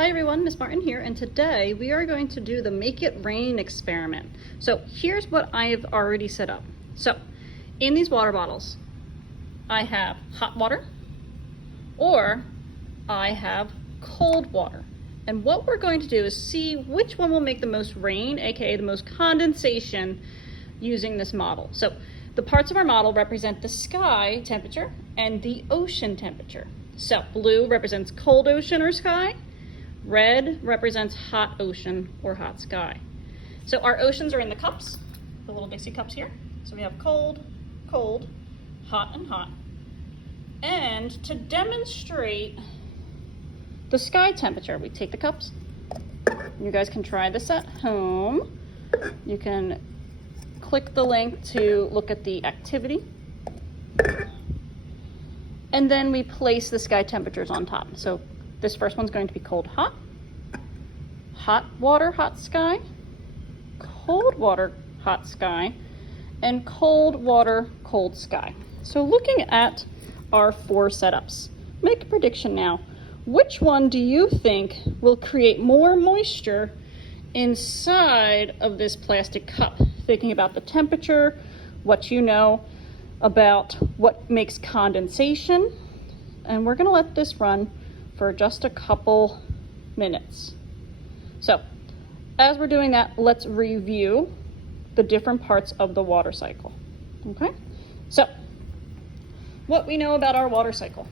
Hi everyone, Miss Martin here, and today we are going to do the Make It Rain experiment. So here's what I've already set up. So in these water bottles, I have hot water or I have cold water. And what we're going to do is see which one will make the most rain, aka the most condensation, using this model. So the parts of our model represent the sky temperature and the ocean temperature. So blue represents cold ocean or sky. Red represents hot ocean or hot sky. So our oceans are in the cups, the little Dixie cups here. So we have cold, cold, hot, and hot. And to demonstrate the sky temperature, we take the cups. You guys can try this at home. You can click the link to look at the activity. And then we place the sky temperatures on top. So this first one's going to be cold, hot, hot water, hot sky, cold water, hot sky, and cold water, cold sky. So looking at our 4 setups, make a prediction now. Which one do you think will create more moisture inside of this plastic cup? Thinking about the temperature, what you know about what makes condensation, and we're gonna let this run for just a couple minutes. So as we're doing that, let's review the different parts of the water cycle. Okay, so what we know about our water cycle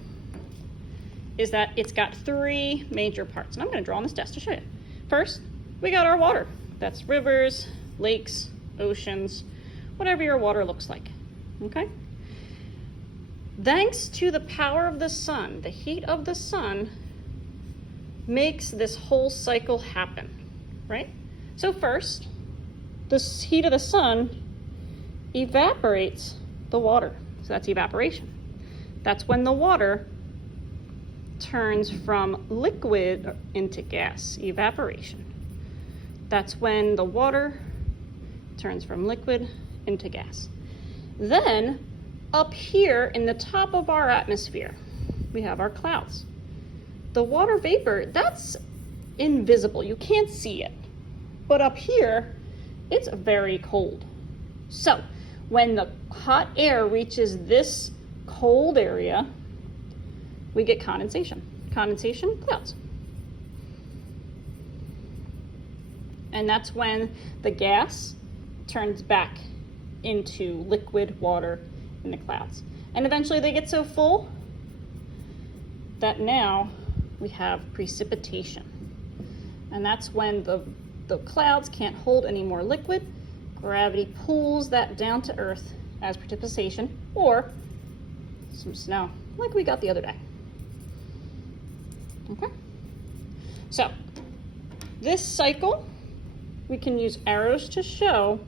is that it's got 3 major parts, and I'm going to draw on this desk to show you. First, we got our water. That's rivers, lakes, oceans, whatever your water looks like. Okay, thanks to the power of the sun, the heat of the sun makes this whole cycle happen, right? So first, the heat of the sun evaporates the water. So that's evaporation. That's when the water turns from liquid into gas, evaporation. That's when the water turns from liquid into gas. Then up here in the top of our atmosphere, we have our clouds. The water vapor, that's invisible. You can't see it. But up here, it's very cold. So when the hot air reaches this cold area, we get condensation. Condensation, clouds. And that's when the gas turns back into liquid water in the clouds. And eventually they get so full that now we have precipitation. And that's when the clouds can't hold any more liquid. Gravity pulls that down to earth as precipitation or some snow, like we got the other day. Okay, so this cycle, we can use arrows to show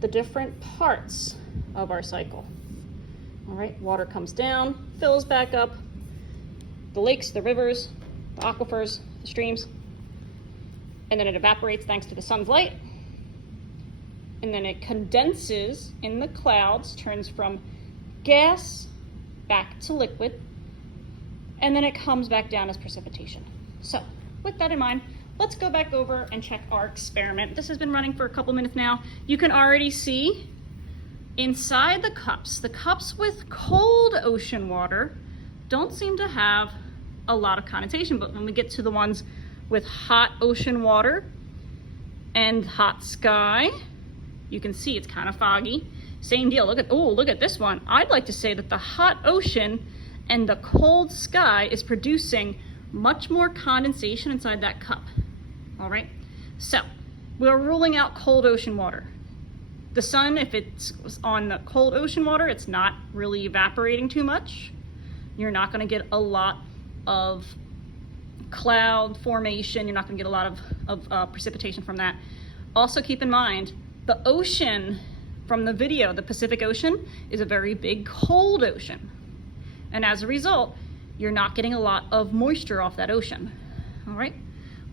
the different parts of our cycle. All right, water comes down, fills back up, the lakes, the rivers, the aquifers, the streams, and then it evaporates thanks to the sun's light, and then it condenses in the clouds, turns from gas back to liquid, and then it comes back down as precipitation. So with that in mind, let's go back over and check our experiment. This has been running for a couple minutes now. You can already see inside the cups with cold ocean water don't seem to have a lot of condensation, but when we get to the ones with hot ocean water and hot sky, you can see it's kind of foggy. Same deal. Look at this one. I'd like to say that the hot ocean and the cold sky is producing much more condensation inside that cup. All right, so we're ruling out cold ocean water. The sun, if it's on the cold ocean water, it's not really evaporating too much. You're not going to get a lot of cloud formation. You're not going to get a lot of precipitation from that. Also keep in mind, the ocean from the video, the Pacific Ocean, is a very big cold ocean. And as a result, you're not getting a lot of moisture off that ocean. All right,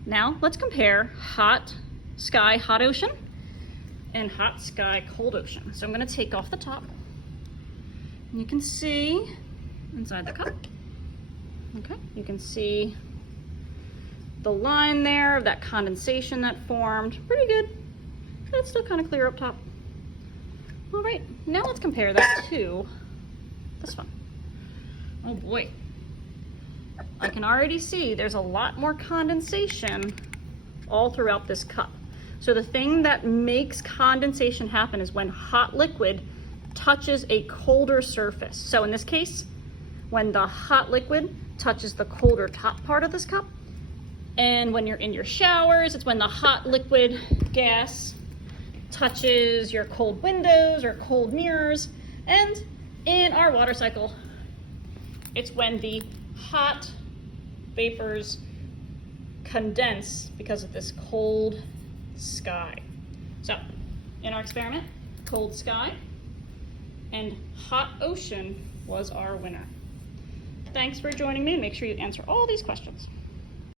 now let's compare hot sky, hot ocean, and hot sky, cold ocean. So I'm going to take off the top. And you can see inside the cup. Okay, you can see the line there of that condensation that formed. Pretty good. It's still kind of clear up top. All right, now let's compare that to this one. Oh boy. I can already see there's a lot more condensation all throughout this cup. So the thing that makes condensation happen is when hot liquid touches a colder surface. So in this case, when the hot liquid touches the colder top part of this cup, and when you're in your showers, it's when the hot liquid gas touches your cold windows or cold mirrors. And in our water cycle, it's when the hot vapors condense because of this cold sky. So in our experiment, cold sky and hot ocean was our winner. Thanks for joining me, and make sure you answer all these questions.